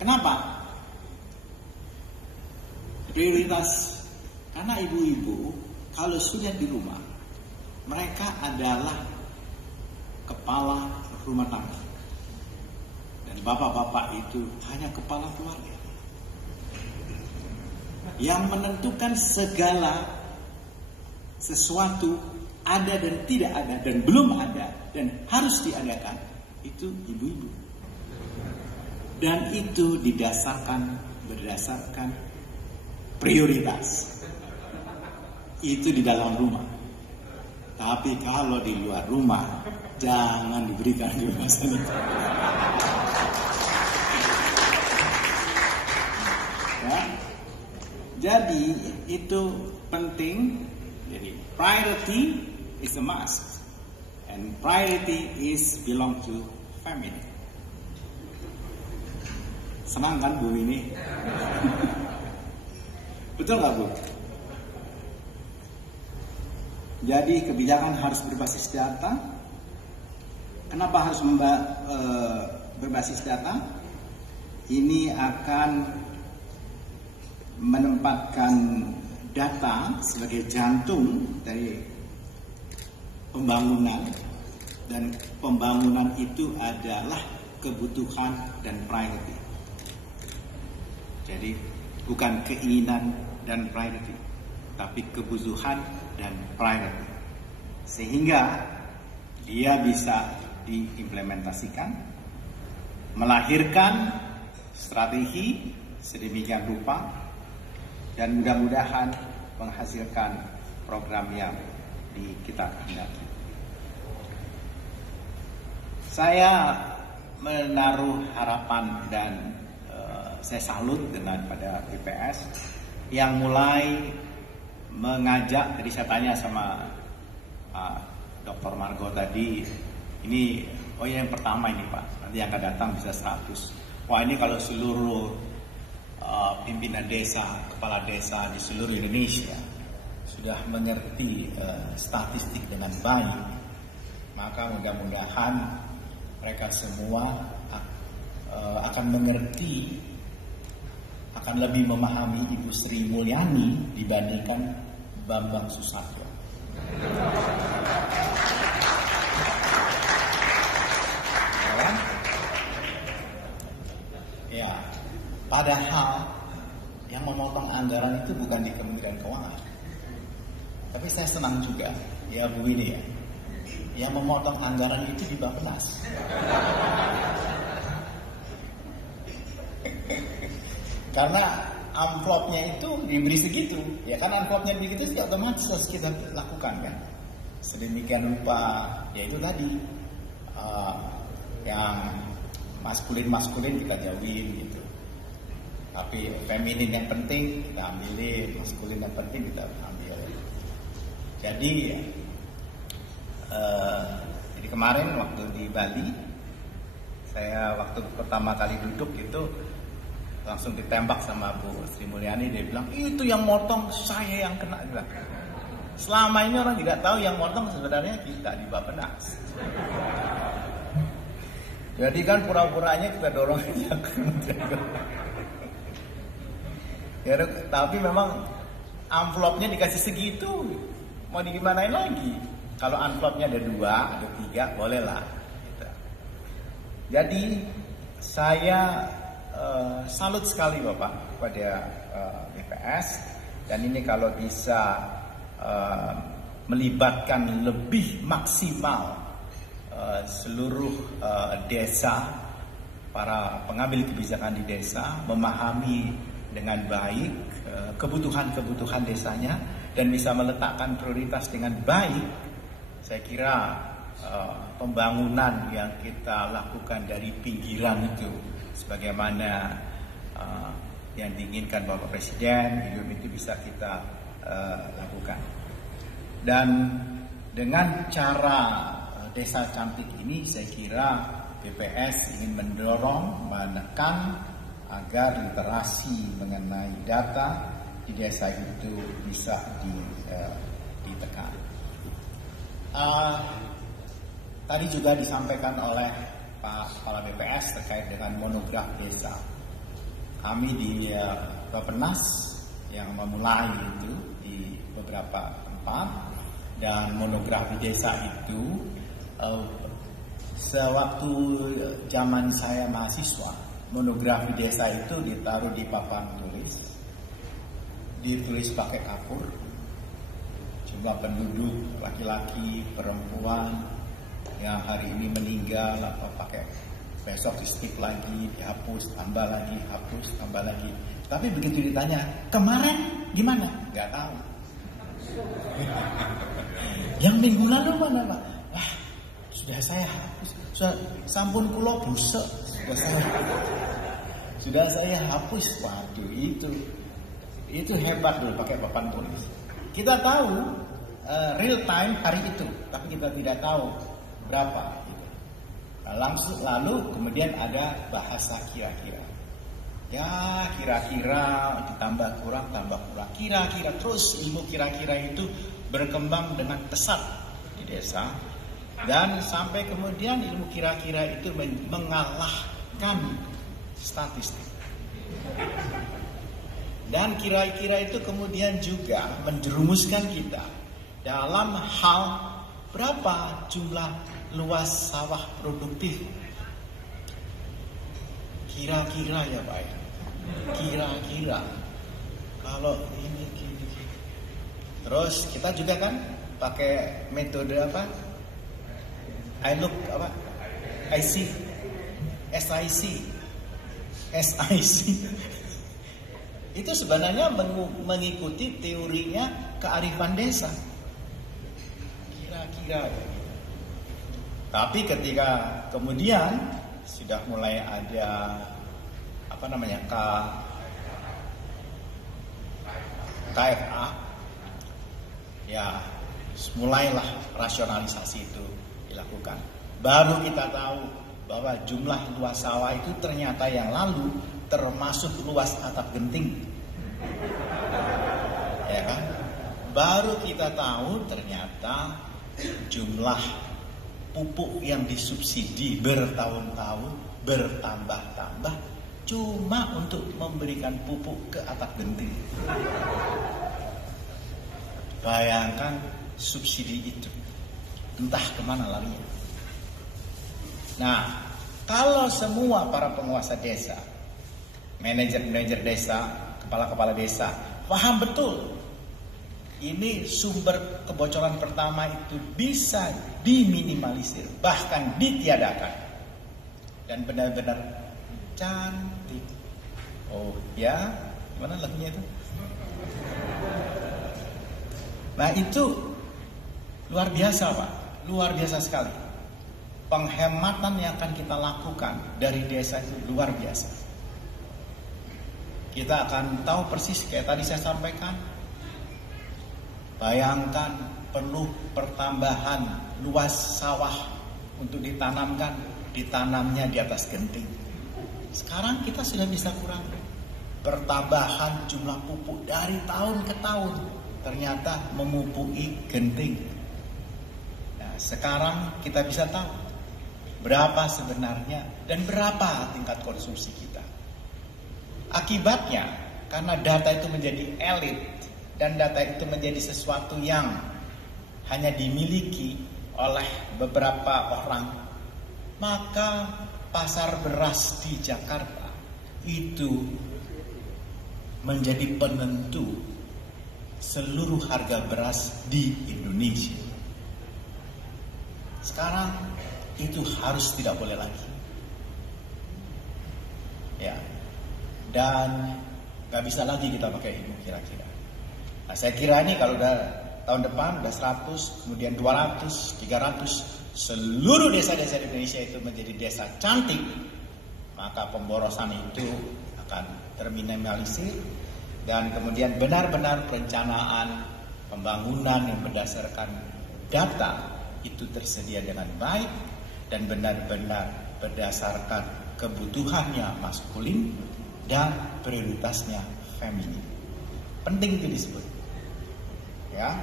Kenapa? Prioritas, karena ibu-ibu kalau sudah di rumah, mereka adalah kepala rumah tangga. Dan bapak-bapak itu hanya kepala keluarga. Yang menentukan segala sesuatu ada dan tidak ada dan belum ada dan harus diadakan itu ibu-ibu. Dan itu berdasarkan prioritas. Itu di dalam rumah. Tapi kalau di luar rumah, jangan diberikan kebebasan itu. Ya. Jadi itu penting. Jadi priority is a must, and priority is belong to family. Senang kan Bu ini? Betul nggak Bu? Jadi kebijakan harus berbasis data. Kenapa harus berbasis data? Ini akan menempatkan data sebagai jantung dari pembangunan, dan pembangunan itu adalah kebutuhan dan priority. Jadi bukan keinginan dan priority, tapi kebutuhan dan priority. Sehingga dia bisa diimplementasikan, melahirkan strategi sedemikian rupa, dan mudah-mudahan menghasilkan program yang kita kehendaki. Saya menaruh harapan dan saya salut pada BPS yang mulai mengajak. Tadi saya tanya sama Dr. Margo tadi, ini yang pertama ini Pak, nanti yang akan datang bisa 100. Wah, ini kalau seluruh pimpinan desa, kepala desa di seluruh Indonesia sudah mengerti statistik dengan baik, maka mudah-mudahan mereka semua akan mengerti, akan lebih memahami Ibu Sri Mulyani dibandingkan Bambang Susatyo. Ya, padahal yang memotong anggaran itu bukan di Kementerian Keuangan. Tapi saya senang juga, ya Bu ini ya, yang memotong anggaran itu di Bappenas. Karena amplopnya itu diberi segitu, ya kan amplopnya begitu sih otomatis harus kita lakukan kan. Sedemikian rupa, ya itu tadi yang maskulin kita jauhin gitu. Tapi feminin yang penting kita ambilin, maskulin yang penting kita ambil. Jadi kemarin waktu di Bali, saya waktu pertama kali duduk itu langsung ditembak sama Bu Sri Mulyani. Dia bilang, itu yang motong saya yang kena. Dia bilang, selama ini orang tidak tahu yang motong sebenarnya kita di Bappenas. Jadi kan pura-puranya kita dorong aja ke ya, tapi memang amplopnya dikasih segitu, mau digimanain lagi? Kalau amplopnya ada 2, ada 3, bolehlah. Gitu. Jadi saya salut sekali Bapak pada BPS, dan ini kalau bisa melibatkan lebih maksimal seluruh desa, para pengambil kebijakan di desa, memahami dengan baik kebutuhan-kebutuhan desanya dan bisa meletakkan prioritas dengan baik. Saya kira pembangunan yang kita lakukan dari pinggiran itu, sebagaimana yang diinginkan Bapak Presiden, itu bisa kita lakukan. Dan dengan cara Desa Cantik ini, saya kira BPS ingin mendorong, menekan agar literasi mengenai data di desa itu bisa ditekan. Tadi juga disampaikan oleh Pak Kepala BPS terkait dengan monograf desa. kami di Bappenas yang memulai itu di beberapa tempat, dan monografi desa itu sewaktu zaman saya mahasiswa, monografi desa itu ditaruh di papan tulis, ditulis pakai kapur, jumlah penduduk laki-laki, perempuan yang hari ini meninggal, apa pakai besok di skip lagi, dihapus, tambah lagi, hapus, tambah lagi. Tapi begitu ditanya, kemarin gimana? Gak tahu. Yang minggu lalu mana Pak? Wah, sudah saya hapus. Sampun kulo busek. Sudah saya hapus. Waduh, itu hebat dulu pakai papan tulis. Kita tahu real time hari itu, tapi kita tidak tahu berapa. Gitu. Lalu kemudian ada bahasa kira-kira. Ya kira-kira ditambah kurang, tambah kurang. Kira-kira terus ilmu kira-kira itu berkembang dengan pesat di desa. Dan sampai kemudian ilmu kira-kira itu mengalahkan statistik. Dan kira-kira itu kemudian juga menjerumuskan kita dalam hal berapa jumlah luas sawah produktif. Kira-kira ya Pak ya. Kira-kira kalau ini gini. Terus kita juga kan pakai metode apa? SIC. Itu sebenarnya mengikuti teorinya kearifan desa. Kira-kira. Tapi ketika kemudian sudah mulai ada KFA, ya mulailah rasionalisasi itu dilakukan. Baru kita tahu bahwa jumlah luas sawah itu ternyata yang lalu termasuk luas atap genting, ya kan? Baru kita tahu ternyata jumlah pupuk yang disubsidi bertahun-tahun bertambah-tambah cuma untuk memberikan pupuk ke atap genting. Bayangkan subsidi itu entah kemana larinya. Nah, kalau semua para penguasa desa, manajer-manajer desa, kepala-kepala desa paham betul ini sumber kebocoran pertama itu bisa diminimalisir, bahkan ditiadakan, dan benar-benar cantik. Oh ya, gimana lagunya itu? Nah itu luar biasa Pak, luar biasa sekali. Penghematan yang akan kita lakukan dari desa itu luar biasa. Kita akan tahu persis kayak tadi saya sampaikan. Bayangkan perlu pertambahan luas sawah untuk ditanamnya di atas genting. Sekarang kita sudah bisa kurang. Pertambahan jumlah pupuk dari tahun ke tahun ternyata memupuki genting. Nah, sekarang kita bisa tahu berapa sebenarnya dan berapa tingkat konsumsi kita. Akibatnya, karena data itu menjadi elit dan data itu menjadi sesuatu yang hanya dimiliki oleh beberapa orang, maka pasar beras di Jakarta itu menjadi penentu seluruh harga beras di Indonesia. Sekarang itu harus tidak boleh lagi. Ya. Dan gak bisa lagi kita pakai ilmu kira-kira. Nah, saya kira ini kalau udah tahun depan udah 100, kemudian 200, 300, seluruh desa-desa di Indonesia itu menjadi desa cantik, maka pemborosan itu akan terminimalisir, dan kemudian benar-benar perencanaan pembangunan yang berdasarkan data itu tersedia dengan baik dan benar-benar berdasarkan kebutuhannya maskulin dan prioritasnya feminin. Penting itu disebut. Ya.